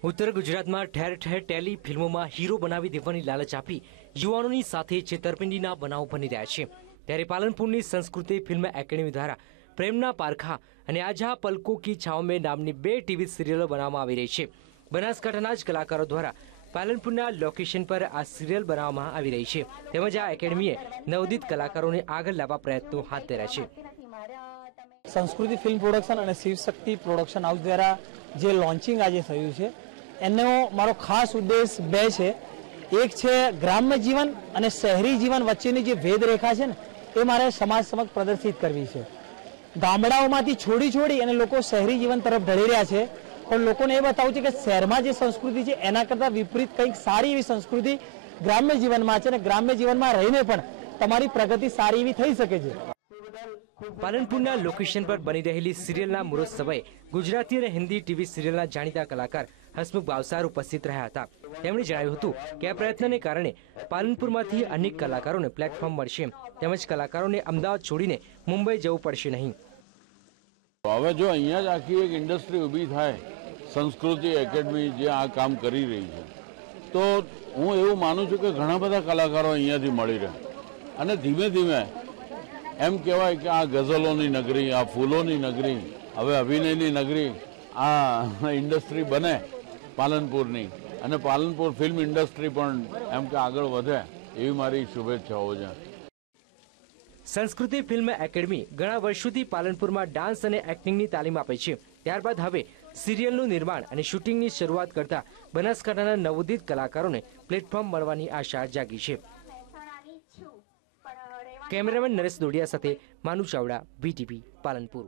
ઉત્તર ગુજરાતમાં ઠેર ઠેર ટેલી ફિલ્મોમાં હીરો બનાવી દેવાની લાલચ આપી યુવાનોની સાથે છેતરપિંડીના બનાવ બની રહ્યા છે. ત્યારે પાલનપુરની સંસ્કૃતિ ફિલ્મ એકેડમી દ્વારા પ્રેમના પારખા અને આજા પલકો કી છાવ મેં નામની બે ટીવી સિરિયલો બનાવવામાં આવી રહી છે. બનાસકાંઠાના જ કલાકારો દ્વારા પાલનપુરના લોકેશન પર આ સિરિયલ બનાવવામાં આવી રહી છે. તેમજ આ એકેડમીએ નવોદિત કલાકારોને આગળ લાવવા પ્રયત્નો હાથ ધર્યા છે. સંસ્કૃતિ ફિલ્મ પ્રોડક્શન અને શિવશક્તિ પ્રોડક્શન હાઉસ દ્વારા જે લોન્ચિંગ આજે થયું છે એનો મારો ખાસ ઉદ્દેશ બે છે. એક છે ગ્રામ્ય જીવન અને શહેરી જીવન વચ્ચેની જે ભેદરેખા છે ને, એ મારે સમાજ સમક્ષ પ્રદર્શિત કરવી છે. ગામડાઓમાંથી છોડી છોડી અને લોકો શહેરી જીવન તરફ ઢળી રહ્યા છે. પણ લોકોને એ બતાવું છે કે શહેરમાં જે સંસ્કૃતિ છે, એના કરતાં વિપરીત કંઈક સારી એવી સંસ્કૃતિ ગ્રામ્ય જીવનમાં છે અને ગ્રામ્ય જીવનમાં રહીને પણ તમારી પ્રગતિ સારી એવી થઈ શકે છે. પાલનપુરના લોકેશન પર બની રહેલી સિરિયલના મુહૂર્ત સમયે ગુજરાતી અને હિન્દી ટીવી સિરિયલના જાણીતા કલાકાર હસમુખ બાવસાર ઉપસ્થિત રહ્યા હતા. તેમણે જણાવ્યું હતું કે આ પ્રયત્નને કારણે પાલનપુરમાંથી અનેક કલાકારોને પ્લેટફોર્મ મળશે. તેમજ કલાકારોને અમદાવાદ છોડીને મુંબઈ જવું પડશે નહીં. હવે જો અહીંયા જ આખી એક ઇન્ડસ્ટ્રી ઊભી થાય, સંસ્કૃતિ એકેડમી જે આ કામ કરી રહી છે, તો હું એવું માનું છું કે ઘણા બધા કલાકારો અહીંયાથી મળી રહે અને ધીમે ધીમે એમ કહેવાય કે આ ગઝલોની નગરી, આ ફૂલોની નગરી, હવે અભિનયની નગરી, આ ઇન્ડસ્ટ્રી બને પાલનપુરની. અને પાલનપુર ફિલ્મ ઇન્ડસ્ટ્રી પણ એમ કે આગળ વધે એવી મારી શુભેચ્છાઓ છે. સંસ્કૃતિ ફિલ્મ એકેડમી ઘણા વર્ષોથી પાલનપુરમાં ડાન્સ અને એક્ટિંગની તાલીમ આપે છે. ત્યારબાદ હવે સિરિયલનું નિર્માણ અને શૂટિંગની શરૂઆત કરતા બનાસકાંઠાના નવોદિત કલાકારોને પ્લેટફોર્મ મળવાની આશા જાગી છે. કેમેરામેન નરેશ દોડિયા સાથે માનુ ચાવડા બીટીપી પાલનપુર.